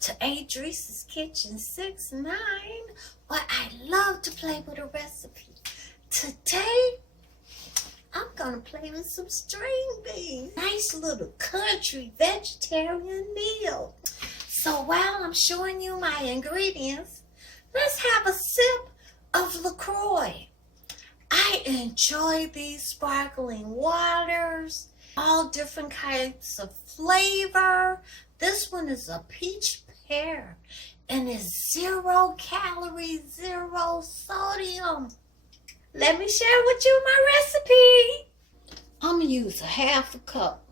to Adrice's Kitchen 6-9, where I love to play with a recipe. Today, I'm gonna play with some string beans. Nice little country vegetarian meal. So while I'm showing you my ingredients, let's have a sip of LaCroix. I enjoy these sparkling waters, all different types of flavor. This one is a peach pear and it's 0 calories, 0 sodium. Let me share with you my recipe. I'm gonna use a half a cup,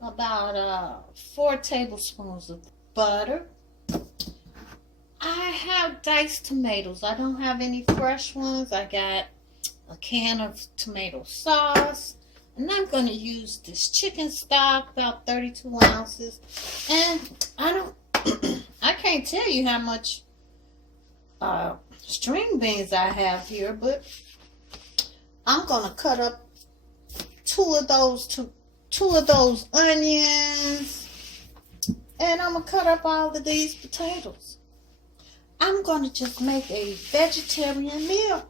about 4 tablespoons of butter. I have diced tomatoes. I don't have any fresh ones. I got a can of tomato sauce. And I'm going to use this chicken stock, about 32 ounces. And I can't tell you how much string beans I have here, but I'm going to cut up two of those onions. And I'm going to cut up all of these potatoes. I'm going to just make a vegetarian meal.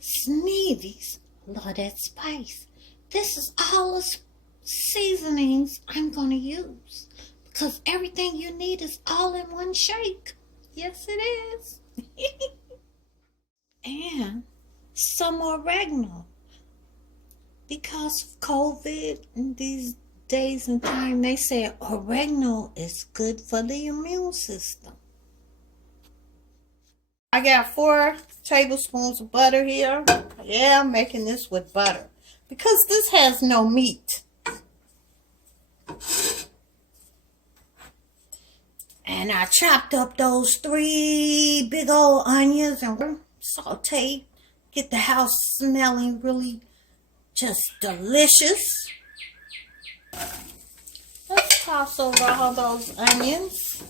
Sneevy's Love That Spice. This is all the seasonings I'm going to use, because everything you need is all in one shake. Yes, it is. And some oregano. Because of COVID and these days and time, they say oregano is good for the immune system. I got 4 tablespoons of butter here. Yeah, I'm making this with butter because this has no meat. And I chopped up those 3 big old onions and sauteed. Get the house smelling really just delicious. Let's toss over all those onions.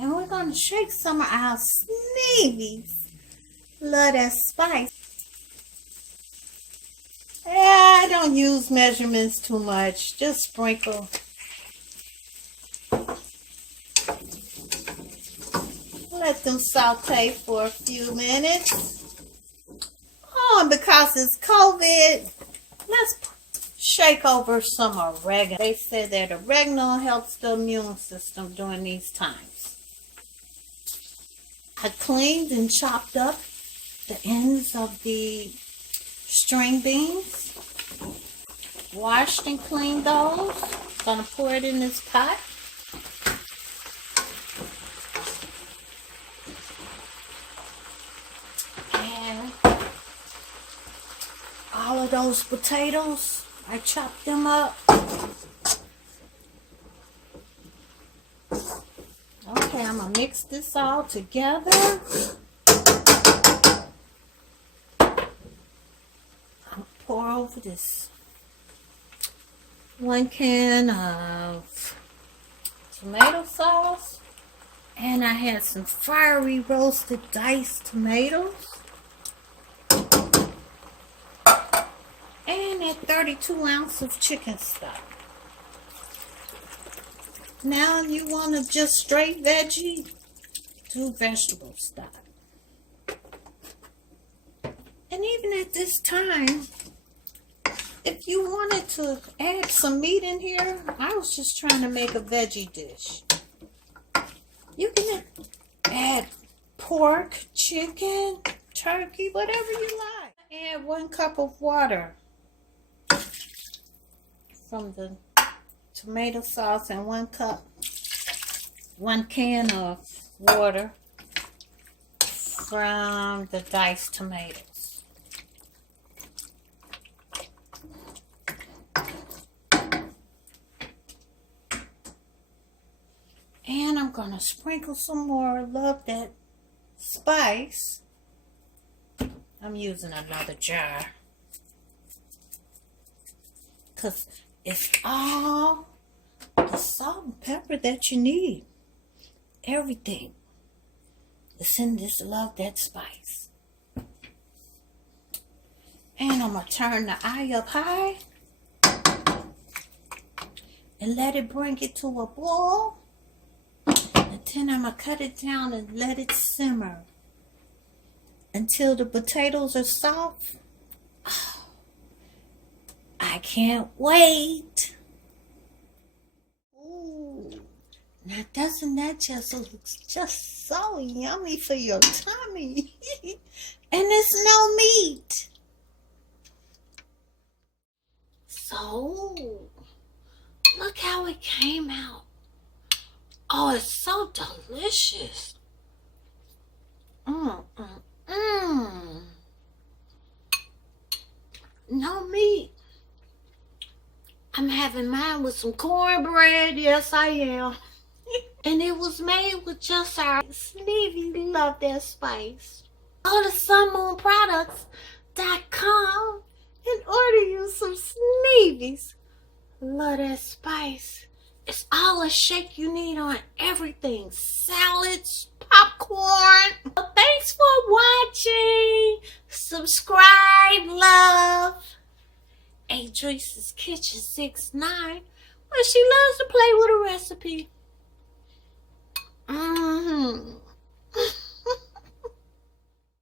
And we're going to shake some of our Sneevy Love That Spice. Yeah, I don't use measurements too much. Just sprinkle. Let them saute for a few minutes. Oh, and because it's COVID, let's shake over some oregano. They say that oregano helps the immune system during these times. I cleaned and chopped up the ends of the string beans. Washed and cleaned those. Gonna pour it in this pot. And all of those potatoes, I chopped them up. Okay, I'm going to mix this all together. I'll pour over this 1 can of tomato sauce. And I had some fiery roasted diced tomatoes. And that 32 ounces of chicken stock. Now you want to just straight veggie, do vegetable stock. And even at this time, if you wanted to add some meat in here, I was just trying to make a veggie dish. You can add pork, chicken, turkey, whatever you like. Add 1 cup of water from the tomato sauce and 1 can of water from the diced tomatoes. And I'm going to sprinkle some more Love That Spice. I'm using another jar, because it's all the salt and pepper that you need. Everything is in this Love That Spice. And I'm going to turn the eye up high. and let it bring it to a boil. And then I'm going to cut it down and let it simmer until the potatoes are soft. Oh, I can't wait. Ooh. Now doesn't that just look just so yummy for your tummy? And there's no meat. So, look how it came out. Oh, it's so delicious. No meat. I'm having mine with some cornbread. Yes, I am. And it was made with just our Sneevy Love That Spice. Go to sunmoonproducts.com and order you some Sneevy's Love That Spice. It's all a shake you need on everything. Salads, popcorn. Well, thanks for watching. Subscribe, love. Adrice's Kitchen 69. Well, she loves to play with a recipe.